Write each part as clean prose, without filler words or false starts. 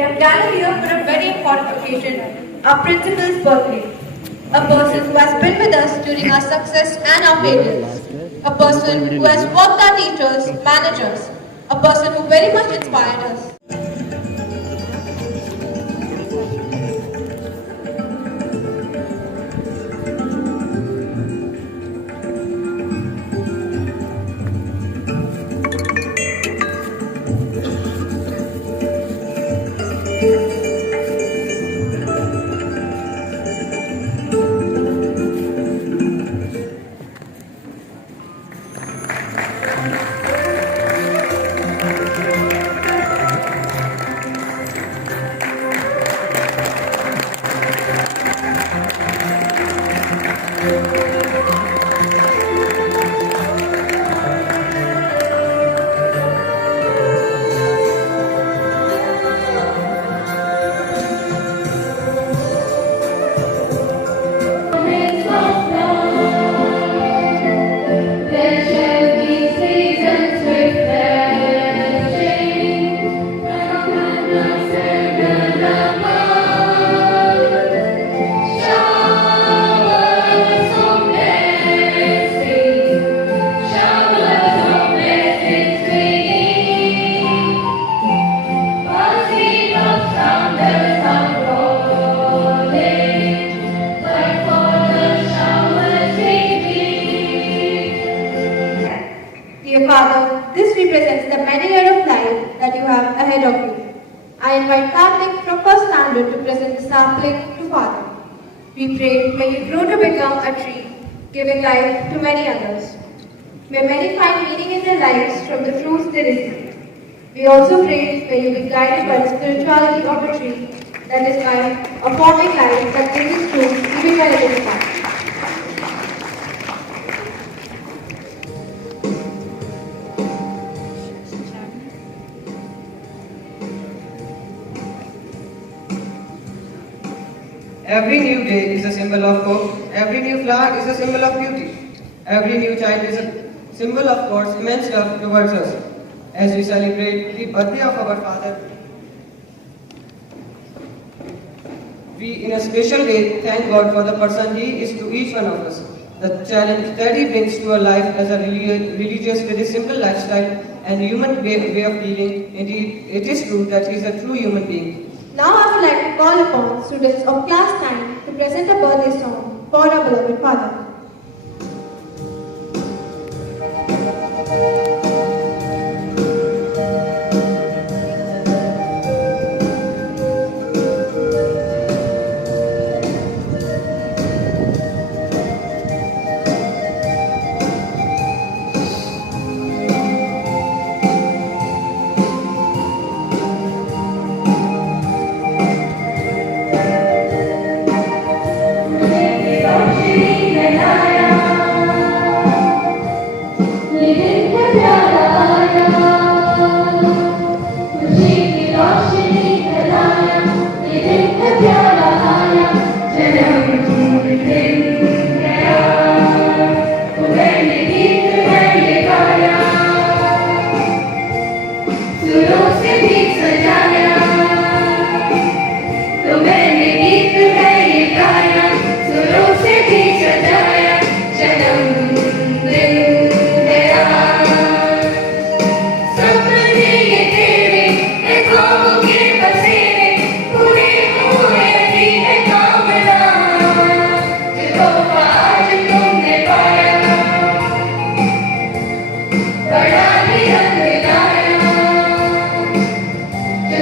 We have gathered here for a very important occasion, our principal's birthday. A person who has been with us during our success and our failures. A person who has walked our teachers, managers. A person who very much inspired us. Dear Father, this represents the many years of life that you have ahead of you. I invite Karthik from first standard to present the sapling to Father. We pray may you grow to become a tree, giving life to many others. May many find meaning in their lives from the fruits they receive. We also pray may you be guided by the spirituality of a tree, that is life, a forming life that brings fruit even when it is not. Every new day is a symbol of hope. Every new flower is a symbol of beauty. Every new child is a symbol of God's immense love towards us. As we celebrate the birthday of our Father, we in a special way thank God for the person He is to each one of us. The challenge that He brings to our life as a religious with a simple lifestyle and human way of dealing. Indeed, it is true that He is a true human being. Now I would like to call upon students of class 9 to present a birthday song for our beloved Father.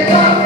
Bada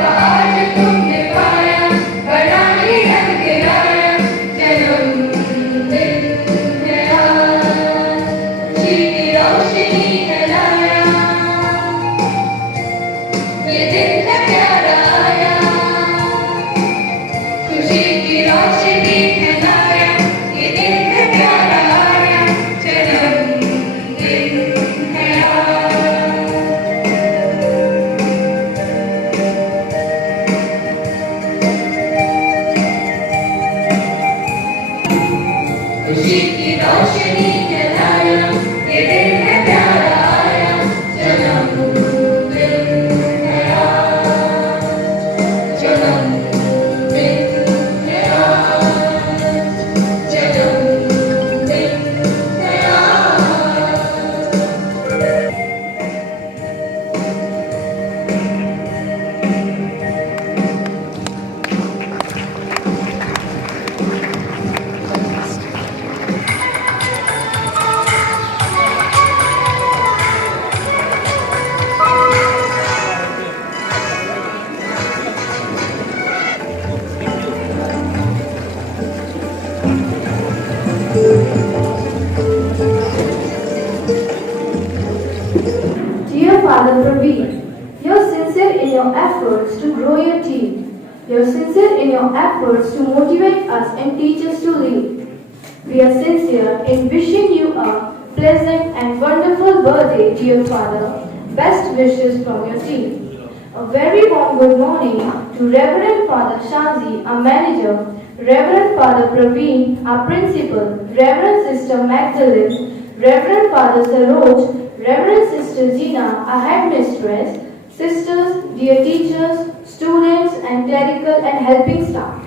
your efforts to grow your team. You're sincere in your efforts to motivate us and teach us to lead. We are sincere in wishing you a pleasant and wonderful birthday, dear Father. Best wishes from your team. A very warm good morning to Reverend Father Shanzi, our manager, Reverend Father Praveen, our principal, Reverend Sister Magdalene, Reverend Father Saroj, Reverend Sister Gina, our headmistress, sisters, dear teachers, students, and clerical and helping staff.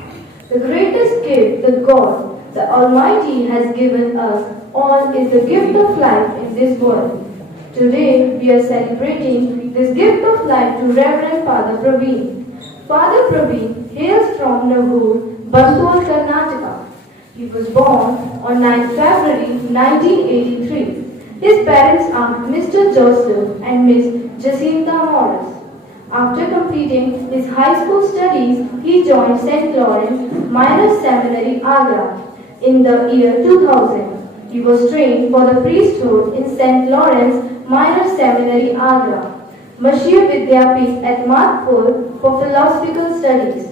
The greatest gift that God, the Almighty, has given us all is the gift of life in this world. Today, we are celebrating this gift of life to Reverend Father Praveen. Father Praveen hails from Nagur, Bantul, Karnataka. He was born on 9 February 1983. His parents are Mr. Joseph and Miss Jacinta Morris. After completing his high school studies, he joined St. Lawrence Minor Seminary, Agra in the year 2000. He was trained for the priesthood in St. Lawrence Minor Seminary, Agra. Mashir Vidyapith at Madhpur for philosophical studies.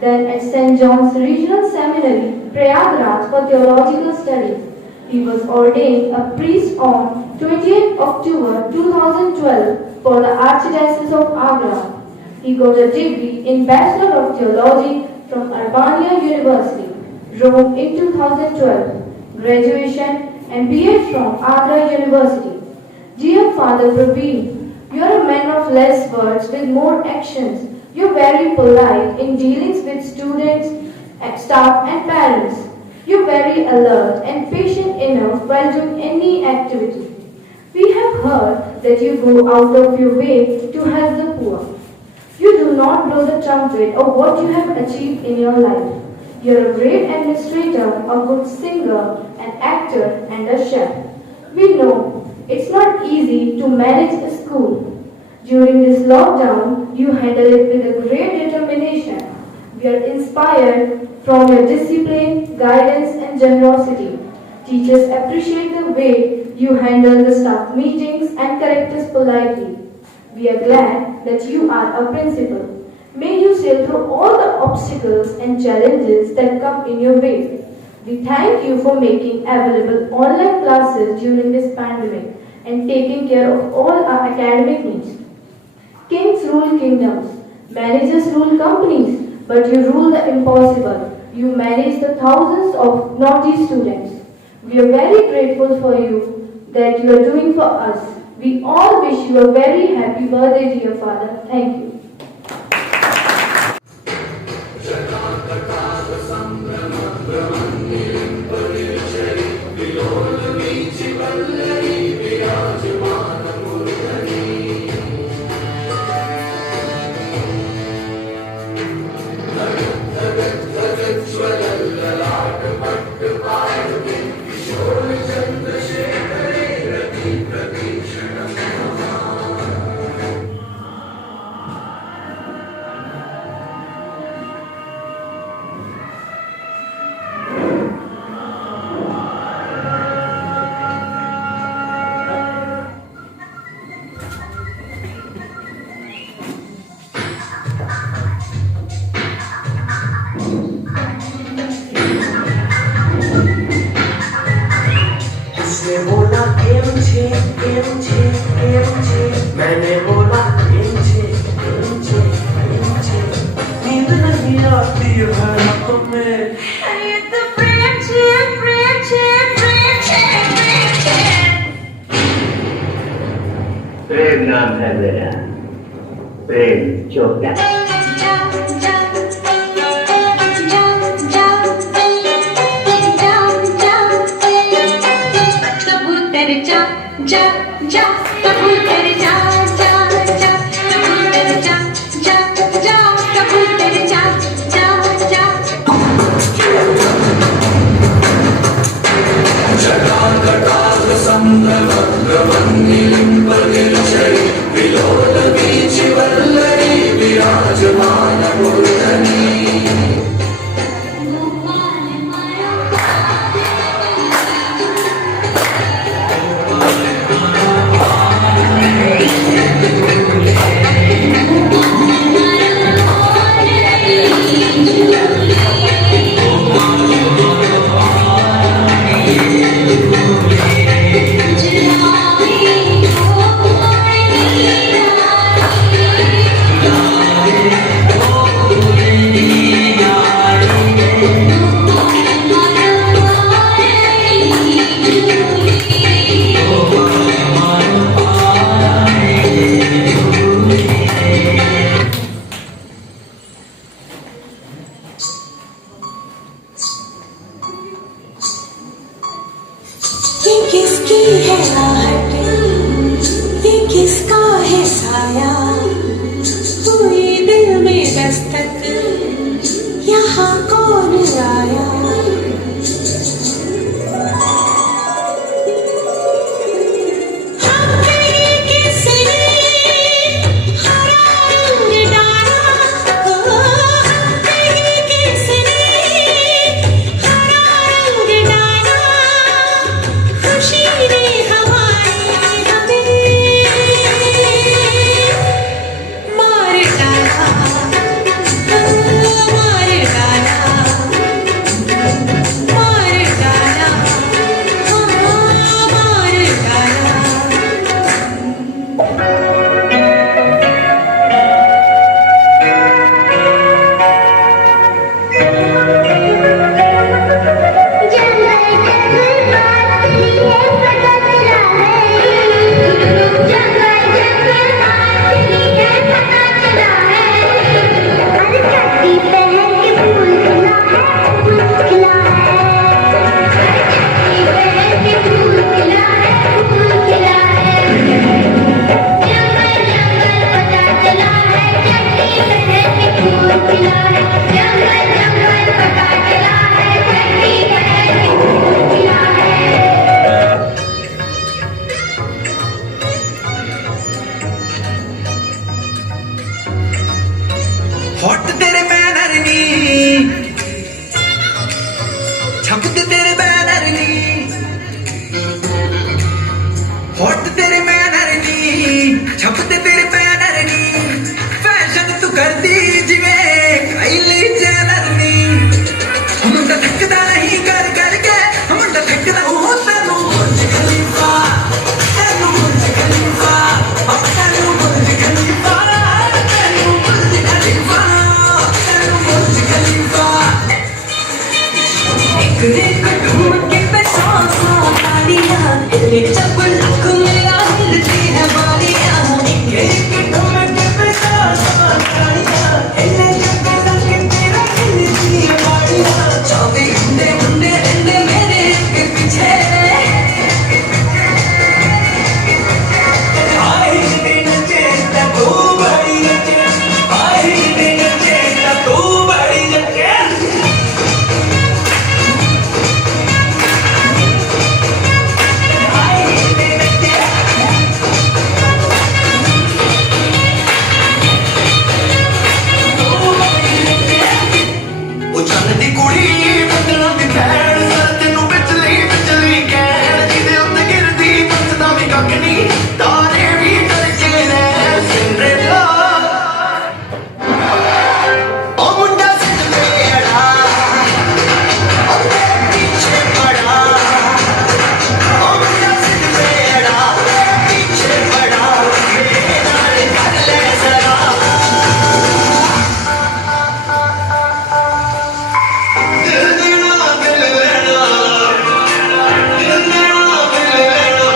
Then at St. John's Regional Seminary, Prayagraj for theological studies. He was ordained a priest on 28 October 2012 for the Archdiocese of Agra. He got a degree in Bachelor of Theology from Urbana University, Rome in 2012, graduation and B.Ed from Agra University. Dear Father Praveen, you are a man of less words with more actions. You are very polite in dealings with students, staff and parents. You are very alert and patient enough while doing any activity. We have heard that you go out of your way to help the poor. You do not blow the trumpet of what you have achieved in your life. You are a great administrator, a good singer, an actor and a chef. We know it's not easy to manage a school. During this lockdown, you handle it with a great determination. We are inspired from your discipline, guidance and generosity. Teachers appreciate the way you handle the staff meetings and correct us politely. We are glad that you are a principal. May you sail through all the obstacles and challenges that come in your way. We thank you for making available online classes during this pandemic and taking care of all our academic needs. Kings rule kingdoms, managers rule companies, but you rule the impossible. You manage the thousands of naughty students. We are very grateful for you that you are doing for us. We all wish you a very happy birthday, dear Father. Thank you. मैंने बोला नींद नहीं आती है रातों में ये तो प्रेम छे प्रेम नाम है मेरा प्रेम चोपड़ा कबूतर जा जा जा कबूतर जा जा जा कबूतर जा जा जा कबूतर जा जा जा नींद हॉट तेरे बैनर नी छपते तेरे बैनर नी हॉट तेरे बैनर नी छपते तेरे बैनर नी फैशन तू करदी जिवें काइली चैनर नी मुंडा थकदा नहीं कर करके मुंडा थकदा हो तैनू बुर्ज खलीफा तैनू बुर्ज खलीफा तैनू बुर्ज खलीफा तैनू बुर्ज खलीफा तैनू बुर्ज खलीफा एक ढूंढ के पैसा वालियां ले चप्पल को मेरा हिलती है वालियां एक ढूंढ के पैसा वालियां ले चप्पल के मेरा हिलती है वालियां चौबी घंटे घंटे घंटे मेरे के पीछे आई दिन चेता तू बड़ी नचे आई दिन चेता तू बड़ी नचे ਉਹ ਚੰਨ ਦੀ ਕੁੜੀ ਬੱਦਲਾਂ ਦੀ ਭੈਣ ਸਰ ਤੈਨੂੰ ਵਿਚਲੀ ਕਹਿਣ ਜਿਹਦੇ ਉੱਤੇ ਗਿਰਦੀ ਪੁੱਛਦਾ ਵੀ ਕੱਖ ਨਹੀਂ ਤਾਰੇ ਵੀ ਡਰਕੇ ਨੇ ਸਿੰਡਰੇਲਾ ਉਹ ਮੁੰਡਾ ਸਿੱਧ ਮੇਰਾ ਉਹ ਤੇਰੇ ਪਿੱਛੇ ਬੜਾ ਉਹ ਮੁੰਡਾ ਸਿੱਧ ਮੇਰਾ ਤੇਰੇ ਪਿੱਛੇ ਬੜਾ ਮੇਰੇ ਨਾਲ ਕਰ ਲੈ ਜ਼ਰਾ ਦਿਲ ਦੇਣਾ ਦਿਲ ਲੈਣਾ ਦਿਲ ਦੇਣਾ ਦਿਲ ਲੈਣਾ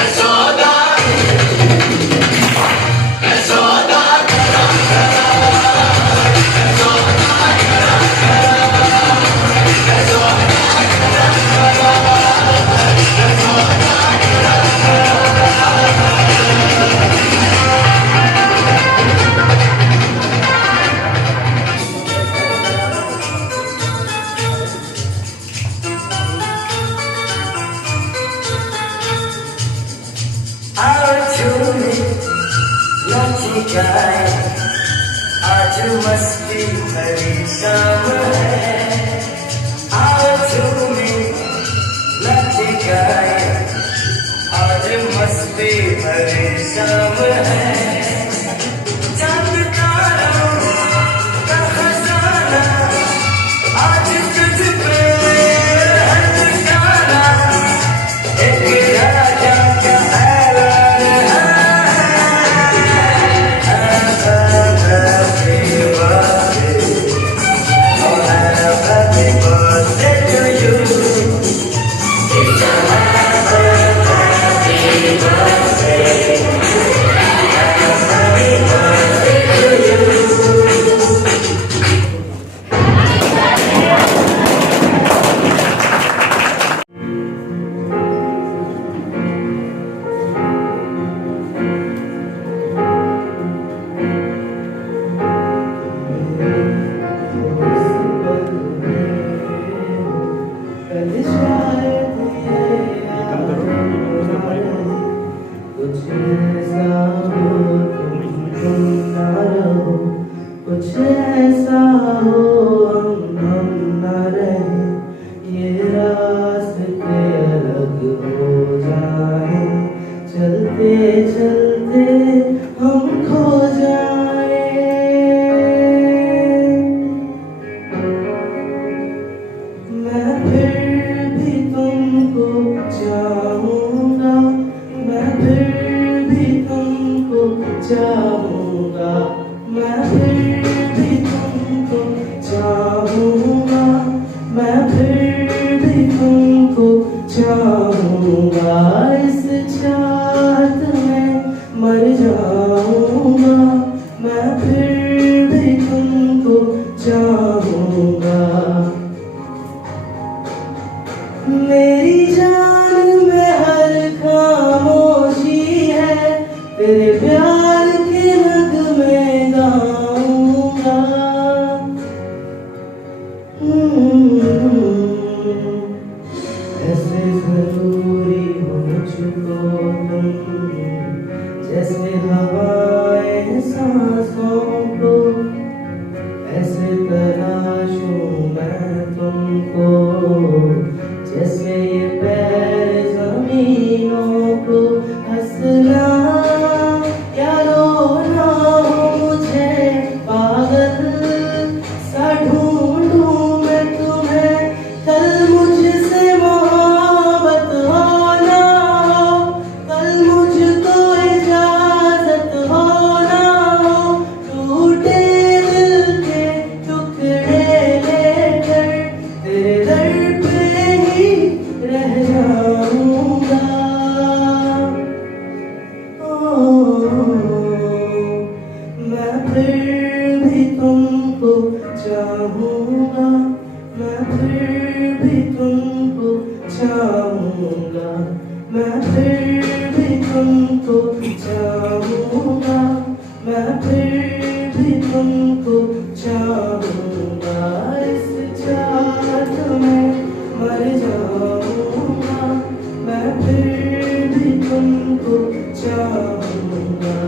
ਐਸਾ आज मस्ती भरी शाम है आज में नच गाए आज मस्ती भरी शाम है चांद तारों का खजाना आज तुझ पे है ठिकाना एक राजा का ऐलान है कुछ ऐसा हो हम न रहे ये रास्ते अलग हो जाए चलते चलते हम खो जाए मैं फिर भी तुमको चाहूँगा मैं फिर भी तुमको चाहूँगा मैं फिर भी तुमको चाहूँगा मैं फिर भी तुमको चाहूँगा इस चाहत में मर जाऊँगा मैं फिर भी तुमको चाहूँगा मेरी जान में हर खामोशी है तेरे प्यार के नगमे गाऊंगा ऐसे जरूरी हो मुझको तुम जैसे हवाएं तुमको चाहूंगा, मैं फिर भी तुमको चाहूंगा, इस चाहत में मर जाऊंगा, मैं फिर भी तुमको चाहूंगा।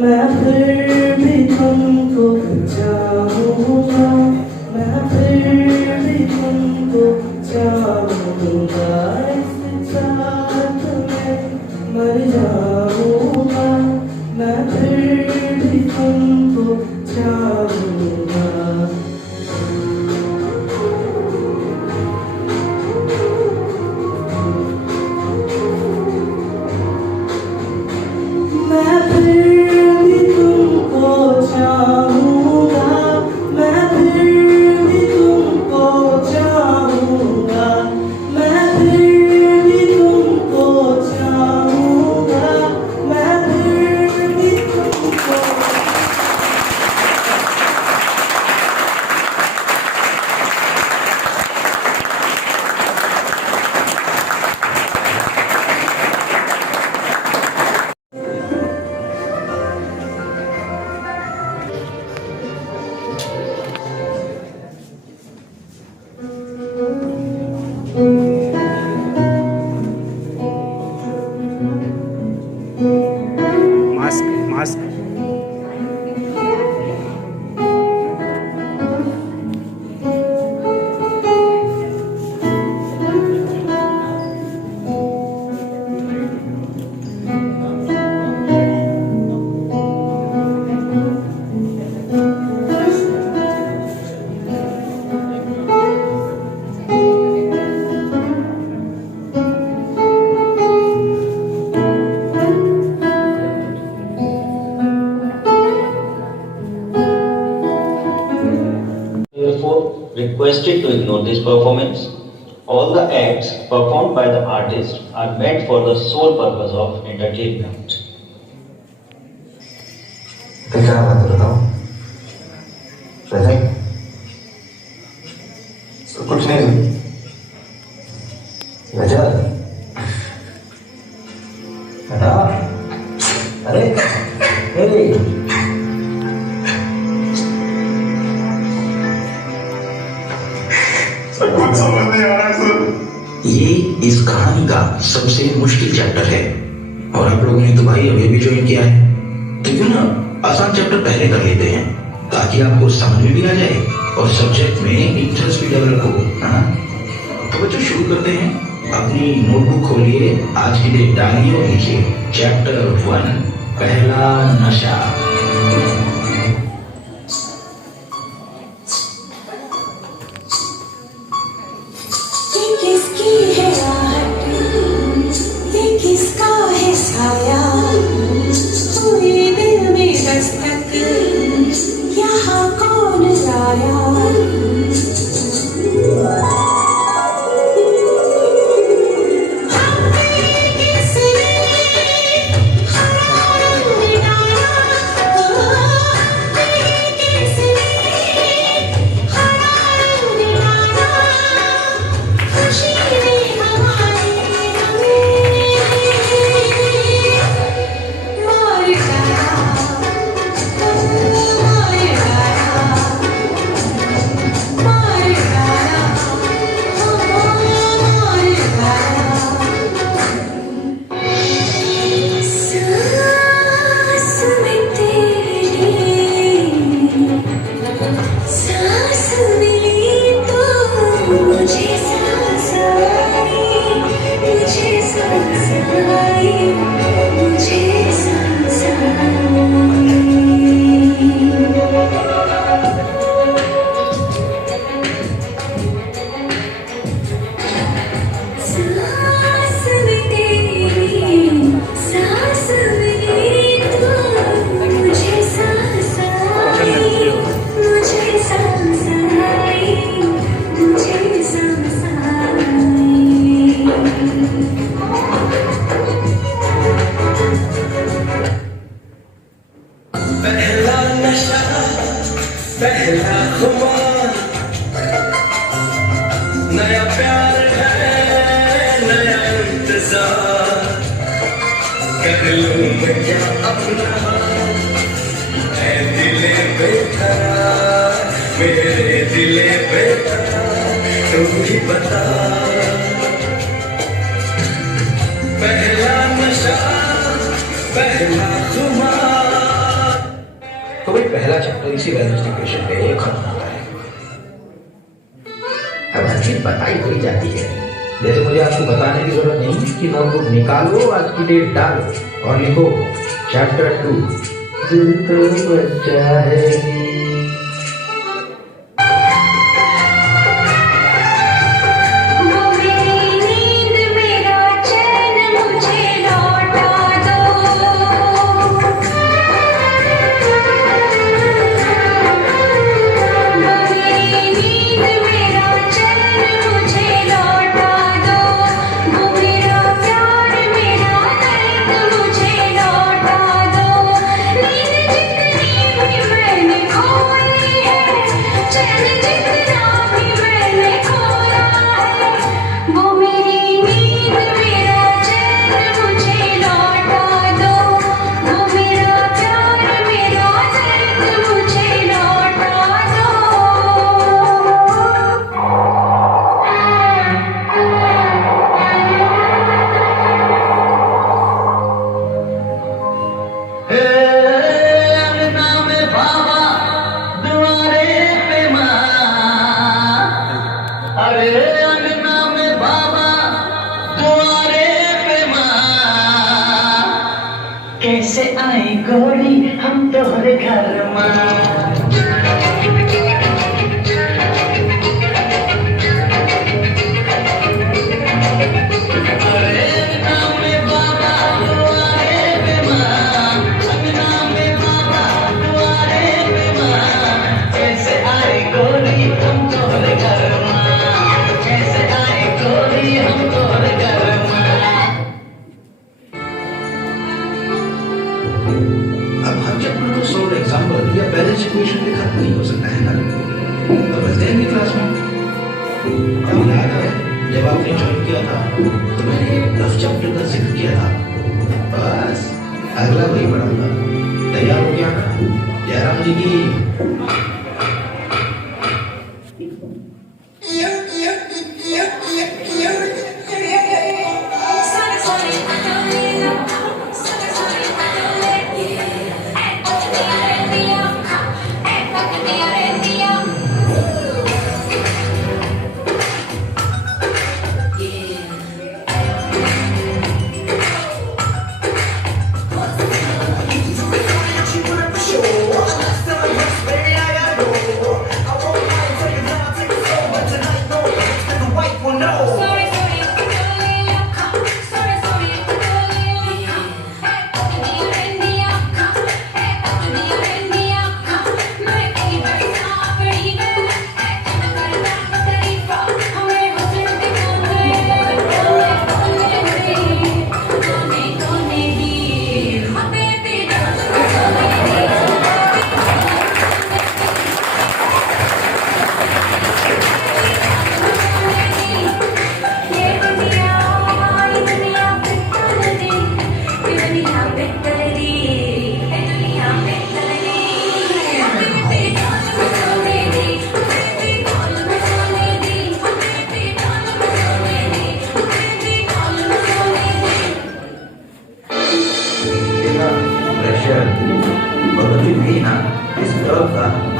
मैं फिर भी तुमको चाहूंगा, मैं फिर भी तुमको चाहूंगा, इस चाहत में मर जाऊंगा, मैं फिर भी तुमको चाहूंगा। मैं फिर भी तुमको चाहूंगा, मैं फिर भी तुमको चाहूंगा, मैं फिर भी तुमको चाहूंगा, मैं फिर भी तुमको। Mask Therefore, requested to ignore this performance. All the acts performed by the artist are meant for the sole purpose of entertainment. क्या बात बताओ? कुछ नहीं गजल अरे कुछ समझ नहीं आ रहा है सर। ये इस कहानी का सबसे मुश्किल चैप्टर है और आप लोगों ने तो भाई अभी भी ज्वाइन किया है, तो क्यों ना आसान चैप्टर पहले कर लेते हैं ताकि आपको समझ में भी आ जाए और सब्जेक्ट में इंटरेस्ट भी डेवलप हो। तो बच्चों शुरू करते हैं। अपनी नोटबुक खोलिए, आज की डेट डालिए और लिखिए चैप्टर 1 पहला नशा। किसकी है आहट, ये किसका है साया, हुई दिल में दस्तक, यहाँ कौन लाया। किसने हरा रंग डाला, कर लूं मैं क्या अपना है दिले बेकरार मेरे दिले बेकरार तू ही बता पहला नशा पहला खुमार। तो भाई पहला चैप्टर इसी वेडनेसडे क्वेश्चन पे खत्म होता है। अब हर चीज बताई हो ही जाती है, जैसे मुझे आपको बताने की जरूरत नहीं कि नोटबुक निकालो, आज की डेट डालो और लिखो चैप्टर 2 दिल तो बच्चा है। कैसे आई गोरी हम तोहरे घर माँ एग्जाम्पल या बैलेंस इक्वेशन भी खत्म नहीं हो सकता है ना, तो बचते हैं क्लास में। अब याद है जब आपने ज्वाइन किया था तो मैंने रफ चैप्टर का जिक्र किया था, बस अगला वही पढ़ाऊंगा। तैयार हो गया ना जयराम जी की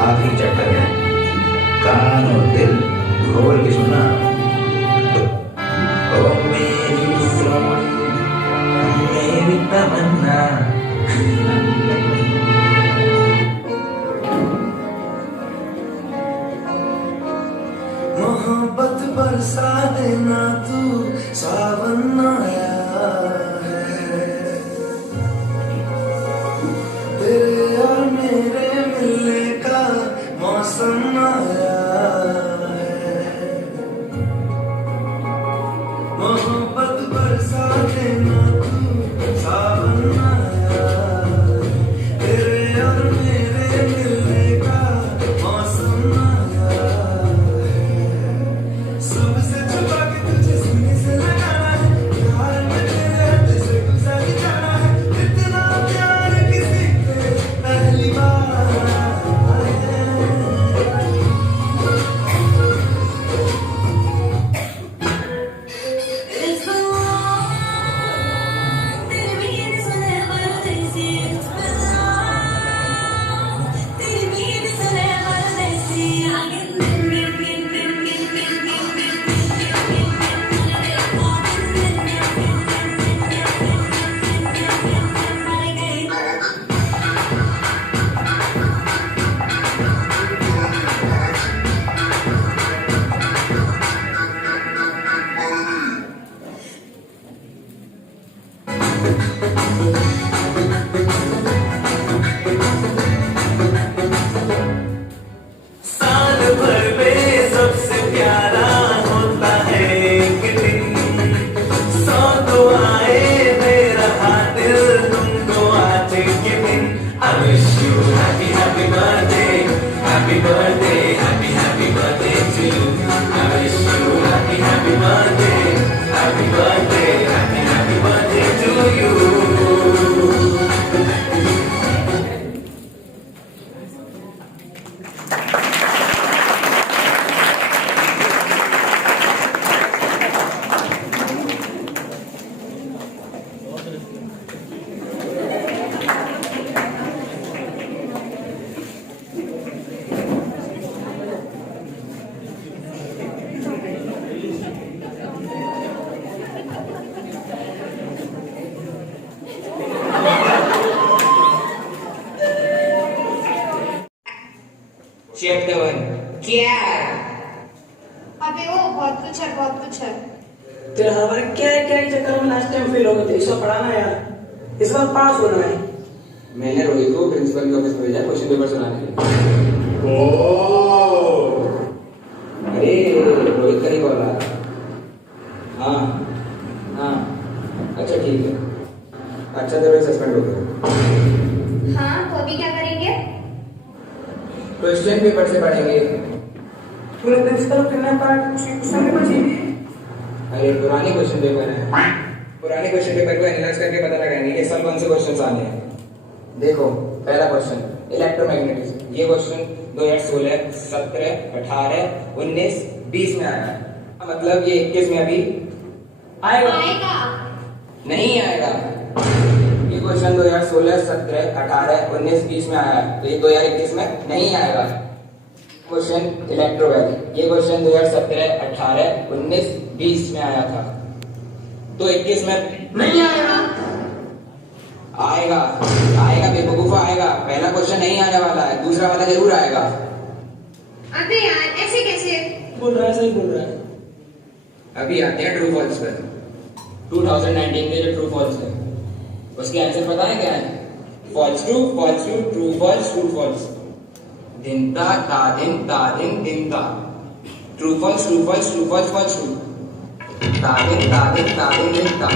आखिरी चैप्टर है, कान और दिल खोल के सुना। ओ मेरी सोन मेरी तमन्ना मोहब्बत बरसा देना तू सावन आया है, तेरे और मेरे मिलने का मौसम आया है। मोहब्बत बरसा देना तू सावन आया है, तेरे और मेरे मिलने का मौसम आया है। सबसे छुपा के तुझे सीने से लगाना है, प्यार में तेरे हाथ से गुजर जाना है। साल भर में सबसे प्यारा होता है एक दिन, 100 दुआएं दे रहा दिल तुमको आज के दिन। I wish you happy happy birthday, happy birthday, happy happy birthday to you. I wish you happy happy birthday, happy birthday, happy happy birthday to you. Chapter 1 क्या? अबे वो बहुत कुछ है, बहुत कुछ है। तेरा हमारे क्या क्या चक्कर में लास्ट टाइम फेल हो गए थे, इस बार पढ़ाना यार, इस बार पास होना है। मैंने रोहित को प्रिंसिपल के ऑफिस में भेजा क्वेश्चन पेपर सुनाने के लिए। अरे रोहित का नहीं बोल रहा। हाँ हाँ अच्छा ठीक है। अच्छा तो सस्पेंड हो गया। हाँ, तो अभी क्या करेंगे? क्वेश्चन पेपर से पढ़ेंगे। पूरे प्रिंसिपल कितने पार्ट क्वेश्चन पेपर चाहिए? अरे पुराने क्वेश्चन पेपर है, पुराने क्वेश्चन पेपर को एनालाइज करके पता लगाएंगे कि इस साल कौन से क्वेश्चन आने हैं। देखो पहला क्वेश्चन इलेक्ट्रोमैग्नेटिज्म, ये क्वेश्चन 2016, 17, 18, 19, 20 में आया है। मतलब ये 21 में अभी आएगा। नहीं आएगा। ये क्वेश्चन 2016, 17, 18, 19, 20 में आया है, तो ये 2021 में नहीं आएगा। क्वेश्चन इलेक्ट्रोवैल, ये क्वेश्चन 2017, 18, 19, 20 में आया था, तो 21 में नहीं आएगा। आएगा आएगा बेवकूफ, आएगा। पहला क्वेश्चन नहीं आने वाला है, दूसरा वाला जरूर आएगा। अबे यार, ऐसे कैसे बोल रहा है? सही बोल रहा है। अभी आते हैं ट्रू फॉल्स पर। 2019 के जो ट्रू फॉल्स है उसके आंसर पता है क्या है? False true, true false, true false. दिनता दादिन दादिन दिनता। True false, true false, true false, false true. दादिन दादिन दादिन दिनता।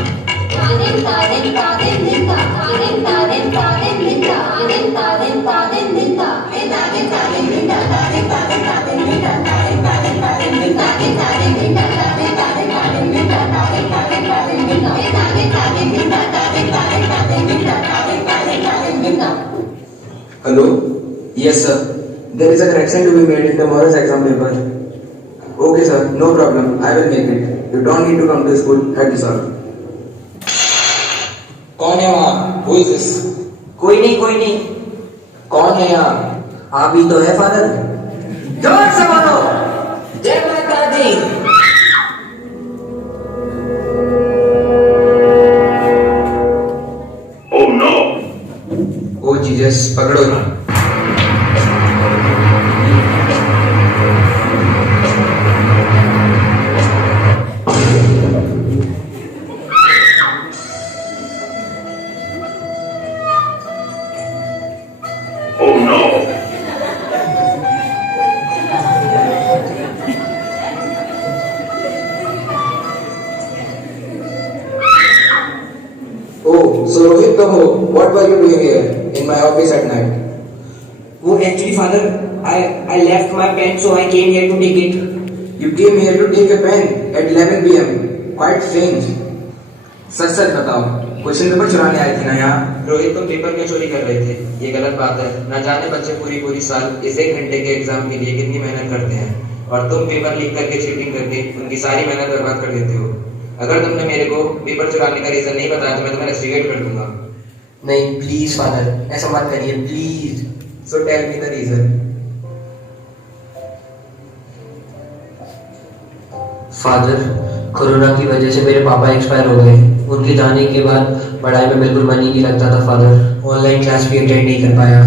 तादिन तादिन तादिन दिनता, तादिन तादिन तादिन दिनता, तादिन तादिन तादिन दिनता, ए तादिन तादिन दिनता, तादिन तादिन तादिन दिनता, तादिन तादिन तादिन दिनता, तादिन तादिन दिनता, तादिन तादिन तादिन दिनता, तादिन तादिन तादिन दिनता, ए तादिन तादिन दिनता, तादिन तादिन तादिन दिनता, तादिन तादिन तादिन दिनता। Hello? Yes, sir. There is a correction to be made in tomorrow's exam paper. Okay, sir. No problem. I will make it. You don't need to come to school at this hour. कौन है वहाँ? Who is this? कोई नहीं कोई नहीं। कौन है यहाँ? आप ही तो है फादर। जोर से बोलो, जय माता दी। Oh no! ओ जीसस, पकड़ो ना। Oh no! Oh, so Rohit Kaho, what were you doing here in my office at night? वो actually father, I left my pen so I came here to take it. You came here to take a pen at 11 p.m. Quite strange. सच सच बताओ, question paper चुराने आए थे ना यहाँ? रोहित, तुम paper क्यों चोरी कर रहे थे? ये गलत बात है। ना जाने बच्चे पूरी साल इस 1 घंटे के एग्जाम के लिए कितनी मेहनत करते हैं, और तुम पेपर लीक करके, चीटिंग करके उनकी सारी मेहनत बर्बाद कर देते हो। अगर तुमने मेरे को पेपर चुराने का रीजन नहीं बताया तो मैं तुम्हें रेस्टिकेट कर दूंगा। नहीं प्लीज फादर, ऐसा मत करिए please. So tell me the reason. Father, corona की वजह से मेरे पापा एक्सपायर हो गए। उनके जाने के बाद पढ़ाई में बिल्कुल मन ही नहीं लगता था फादर। ऑनलाइन क्लास भी अटेंड नहीं कर पाया,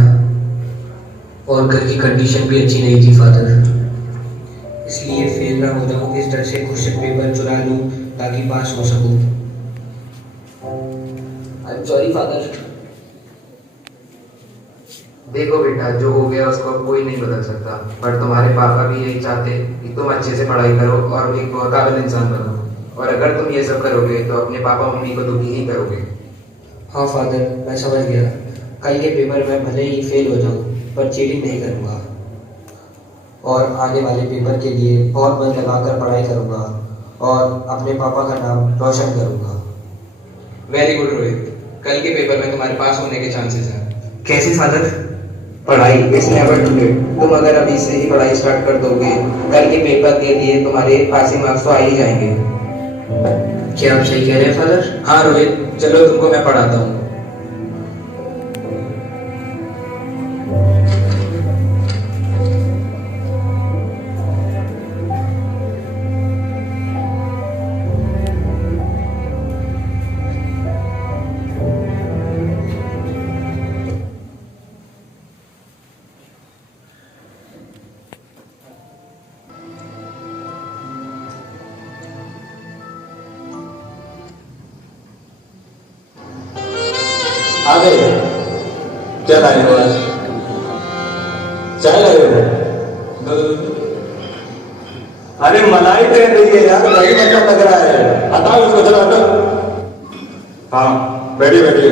और घर की कंडीशन भी अच्छी नहीं थी फादर। इसलिए फेल ना हो जाऊं, इस डर से क्वेश्चन पेपर चुरा लूं ताकि पास हो सकूं। I am sorry father. देखो बेटा, जो हो गया उसको अब कोई नहीं बदल सकता, पर तुम्हारे पापा भी यही चाहते कि तुम अच्छे से पढ़ाई करो और एक बहुत काबिल इंसान बनो, और अगर तुम ये सब करोगे तो अपने पापा मम्मी को दुखी ही करोगे। हाँ फादर, मैं समझ गया। कल के पेपर में भले ही फेल हो जाऊँ पर चीटिंग नहीं करूँगा, और आने वाले पेपर के लिए बहुत मन लगाकर पढ़ाई करूँगा और अपने पापा का नाम रोशन करूँगा। वेरी गुड रोहित, कल के पेपर में तुम्हारे पास होने के चांसेस हैं। कैसे फादर? पढ़ाई इज नेवर टू लेट। तुम अगर अभी से ही पढ़ाई स्टार्ट कर दोगे, कल के पेपर के लिए तुम्हारे पासिंग मार्क्स तो आ ही जाएंगे। क्या आप सही कह रहे हैं फादर? हाँ रोहित, चलो तुमको मैं पढ़ाता हूँ। आ गए? क्या लाए हो आज? चाय लाए हो? अरे मलाई तैर रही है यार, दही मतलब लग रहा है। हटाओ इसको, चलो हटाओ। हाँ बैठिए बैठिए।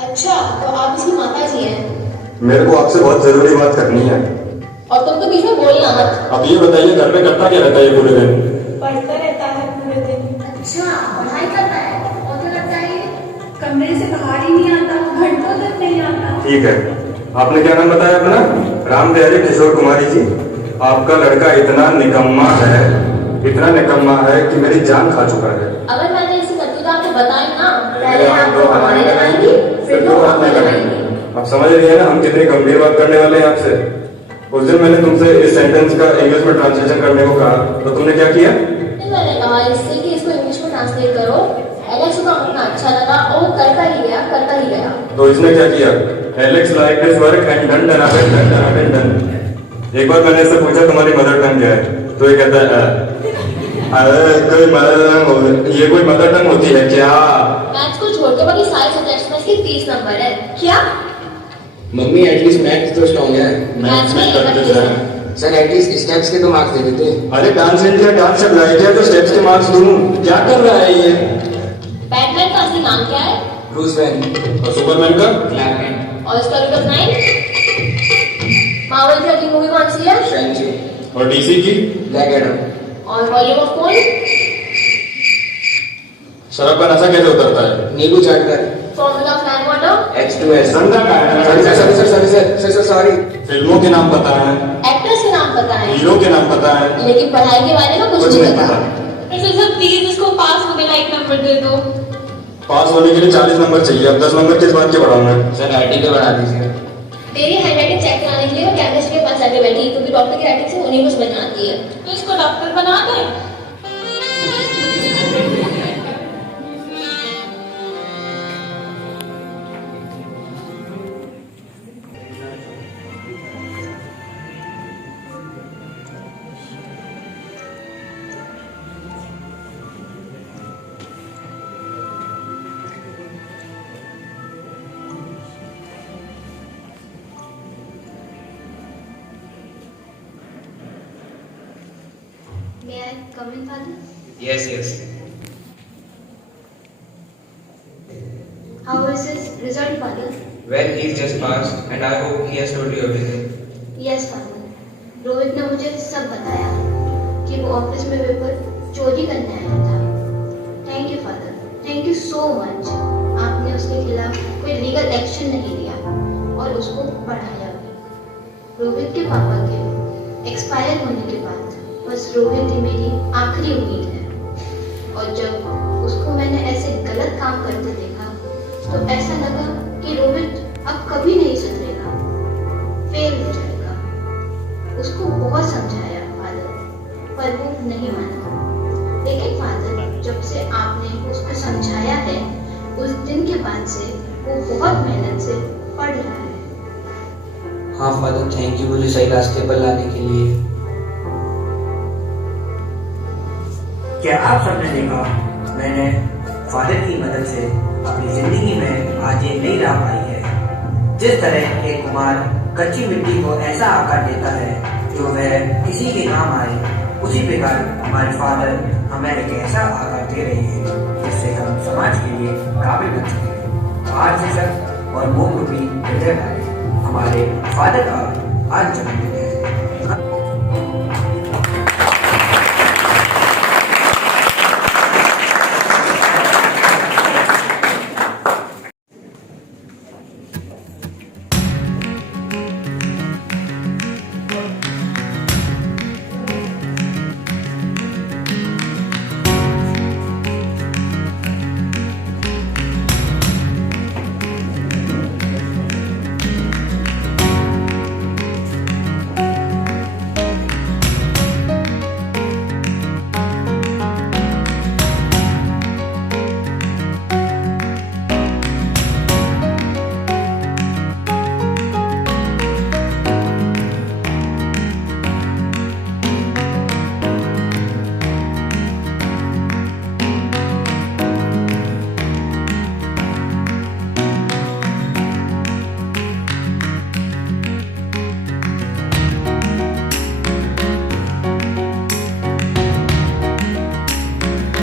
अच्छा, तो आप इसकी माता जी हैं? मेरे को आपसे बहुत जरूरी बात करनी है। और तुम तो बीच में बोलना मत। अब ये बताइए, घर में करता क्या रहता है ये पूरे दिन? पढ़ता रहता है पूरे दिन। अच्छा, पढ़ाई करता है? और तो लगता है कमरे से बाहर ही नहीं आता, घंटों तक नहीं आता। ठीक है, आपने क्या नाम बताया अपना? राम प्यारे किशोर कुमारी जी। आपका लड़का इतना निकम्मा है कि मेरी जान खा चुका है। अगर मैंने इसकी करतूत आपको बताई ना, पहले आप तो हमारे लगाएंगे, फिर तो आप लगाएंगे। आप समझ रही है ना हम कितनी गंभीर बात करने वाले हैं आपसे? उस दिन मैंने तुमसे इस सेंटेंस का इंग्लिश में ट्रांसलेशन करने को कहा, तो तुमने क्या किया? मैंने कहा इससे कि इसको इंग्लिश में ट्रांसलेट करो। एलेक्स को अपना अच्छा लगा और वो करता ही गया। तो इसने क्या किया? Alex like this work and done. एक बार मैंने इससे पूछा तुम्हारी मदर टंग क्या है, तो ये कहता है ये कोई मदर टंग होती है क्या? मैथ्स को छोड़ के बाकी सारे सब्जेक्ट्स में इसके 30 नंबर है। क्या? मम्मी एटलीस्ट मैथ्स तो स्ट्रॉन्ग है। मैथ्स में सर एटलीस्ट स्टेप्स के तो मार्क्स दे देते। अरे डांस इंडिया डांस सब लाइक है तो स्टेप्स के मार्क्स दूं? क्या कर रहा है ये? बैटमैन का असली नाम क्या है? Bruce Wayne. और सुपरमैन का? क्लैरमैन। और इसका रूट ऑफ 9? मार्वल की अगली मूवी कौन सी है? शैंग-ची। और डीसी की? Black Adam. और वॉल्यूम ऑफ कौन? शराब का नशा कैसे उतरता है? नींबू चाट कर। Formula of land water? H2S। संदा का है? सॉरी। फिल्मों के नाम पता है, एक्टर्स के नाम पता है, हीरो के नाम पता है, लेकिन पढ़ाई के बारे में कुछ नहीं पता। सर प्लीज इसको पास होने लायक नंबर दे दो। पास होने के लिए 40 नंबर चाहिए। अब 10 नंबर किस बात के बढ़ाऊंगा? सर राइटिंग के बढ़ा दीजिए। तेरी हैंडराइटिंग चेक कराने के लिए वो केमिस्ट के पास आके बैठी, क्योंकि डॉक्टर की राइटिंग से उन्हीं कुछ बनाती है। तो इसको डॉक्टर बना दे। May I come in, Father? Yes. How is his result, Father? Well, he's just passed and I hope he has told you everything. Yes, Father. Rohit ने मुझे सब बताया कि वो ऑफिस में पेपर चोरी करने आया था। Thank you father, thank you so much. आपने उसके खिलाफ कोई लीगल एक्शन नहीं लिया और उसको पढ़ाया भी। रोहित के पापा के एक्सपायर होने के बाद बस रोहित ही मेरी आखिरी उम्मीद है, और जब उसको मैंने ऐसे गलत काम करते देखा तो ऐसा लगा कि रोहित अब कभी नहीं सुधरेगा, फेल हो जाएगा। उसको बहुत समझाया फादर, पर वो नहीं माना। लेकिन फादर, जब से आपने उसको समझाया है, उस दिन के बाद से वो बहुत मेहनत से पढ़ रहा है। हाँ फादर, थैंक यू मुझे सही रास्ते पर लाने के लिए। क्या आप सबने देखा मैंने फादर की मदद से अपनी जिंदगी में आज ये नई राह पाई है। जिस तरह एक कुम्हार कच्ची मिट्टी को ऐसा आकार देता है जो वह किसी के काम आए, उसी प्रकार हमारे फादर हमें एक ऐसा आकार दे रहे हैं जिससे हम समाज के लिए काबिल बन सकें। आज से सब और मोम रूपी हमारे फादर का आज जन्मदिन है।